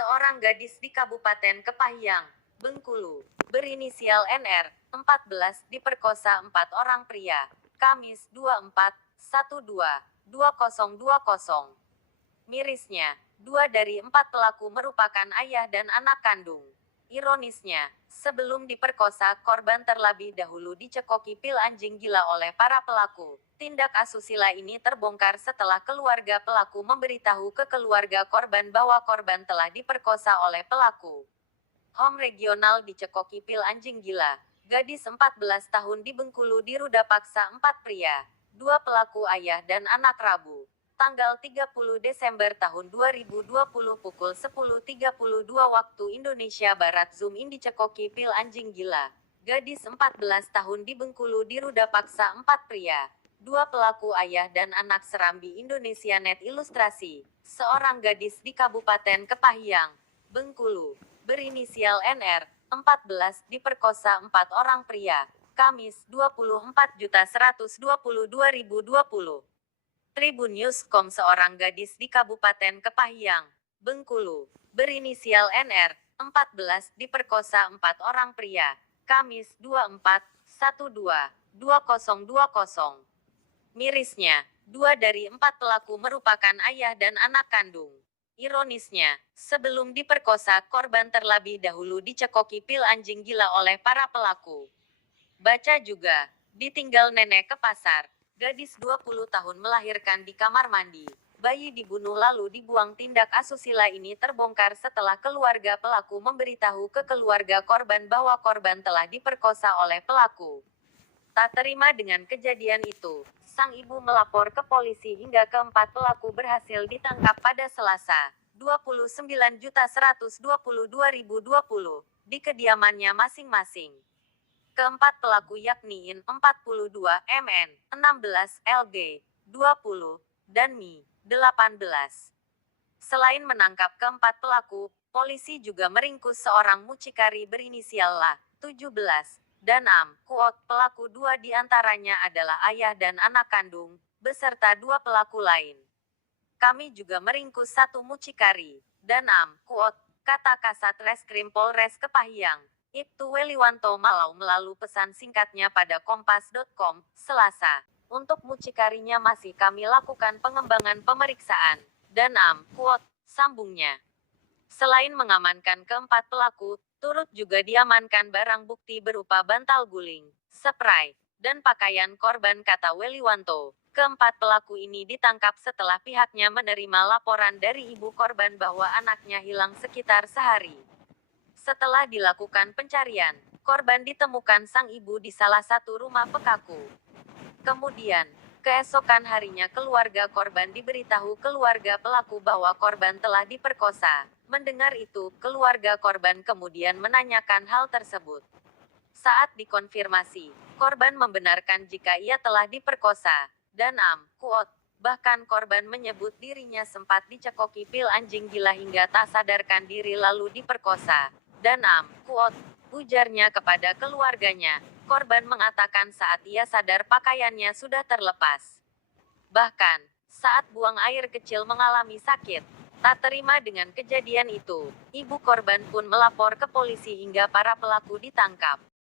Seorang gadis di Kabupaten Kepahyang, Bengkulu, berinisial NR, 14, diperkosa 4 orang pria, Kamis 24/12/2020. Mirisnya, 2 dari 4 pelaku merupakan ayah dan anak kandung. Ironisnya, sebelum diperkosa, korban terlebih dahulu dicekoki pil anjing gila oleh para pelaku. Tindak asusila ini terbongkar setelah keluarga pelaku memberitahu ke keluarga korban bahwa korban telah diperkosa oleh pelaku. Home regional dicekoki pil anjing gila. Gadis 14 tahun di Bengkulu diruda paksa 4 pria. 2 pelaku ayah dan anak Rabu, tanggal 30 Desember tahun 2020 pukul 10.32 waktu Indonesia Barat. Zoom in dicekoki pil anjing gila. Gadis 14 tahun di Bengkulu diruda paksa 4 pria. 2 pelaku ayah dan anak. Serambi Indonesianet. Ilustrasi, seorang gadis di Kabupaten Kepahyang, Bengkulu, berinisial NR, 14, diperkosa 4 orang pria, Kamis 24.122.2020. Tribunnews.com. Seorang gadis di Kabupaten Kepahyang, Bengkulu, berinisial NR, 14, diperkosa 4 orang pria, Kamis 24/12/2020. Mirisnya, 2 dari 4 pelaku merupakan ayah dan anak kandung. Ironisnya, sebelum diperkosa, korban terlebih dahulu dicekoki pil anjing gila oleh para pelaku. Baca juga, ditinggal nenek ke pasar. Gadis 20 tahun melahirkan di kamar mandi. Bayi dibunuh lalu dibuang. Tindak asusila ini terbongkar setelah keluarga pelaku memberitahu ke keluarga korban bahwa korban telah diperkosa oleh pelaku. Tak terima dengan kejadian itu, sang ibu melapor ke polisi hingga keempat pelaku berhasil ditangkap pada Selasa, 29.122.2020, di kediamannya masing-masing. Keempat pelaku yakni IN, 42, MN, 16, LG, 20, dan MI, 18. Selain menangkap keempat pelaku, polisi juga meringkus seorang mucikari berinisial LA, 17, dan AM, Kuot. Pelaku 2 diantaranya adalah ayah dan anak kandung, beserta 2 pelaku lain. Kami juga meringkus 1 mucikari, dan AM, Kuot, kata Kasat Reskrim Polres Kepahyang, Ibtu Weliwanto Malau melalui pesan singkatnya pada kompas.com, Selasa. Untuk mucikarinya masih kami lakukan pengembangan pemeriksaan, dan AM, Kuot, sambungnya. Selain mengamankan keempat pelaku, turut juga diamankan barang bukti berupa bantal guling, spray, dan pakaian korban, kata Weliwanto. Keempat pelaku ini ditangkap setelah pihaknya menerima laporan dari ibu korban bahwa anaknya hilang sekitar sehari. Setelah dilakukan pencarian, korban ditemukan sang ibu di salah satu rumah pekaku. Kemudian, keesokan harinya keluarga korban diberitahu keluarga pelaku bahwa korban telah diperkosa. Mendengar itu, keluarga korban kemudian menanyakan hal tersebut. Saat dikonfirmasi, korban membenarkan jika ia telah diperkosa, dan AM, Kuot. Bahkan korban menyebut dirinya sempat dicekoki pil anjing gila hingga tak sadarkan diri lalu diperkosa. Dan AM, Kuot, ujarnya kepada keluarganya. Korban mengatakan saat ia sadar pakaiannya sudah terlepas. Bahkan, saat buang air kecil mengalami sakit. Tak terima dengan kejadian itu, ibu korban pun melapor ke polisi hingga para pelaku ditangkap.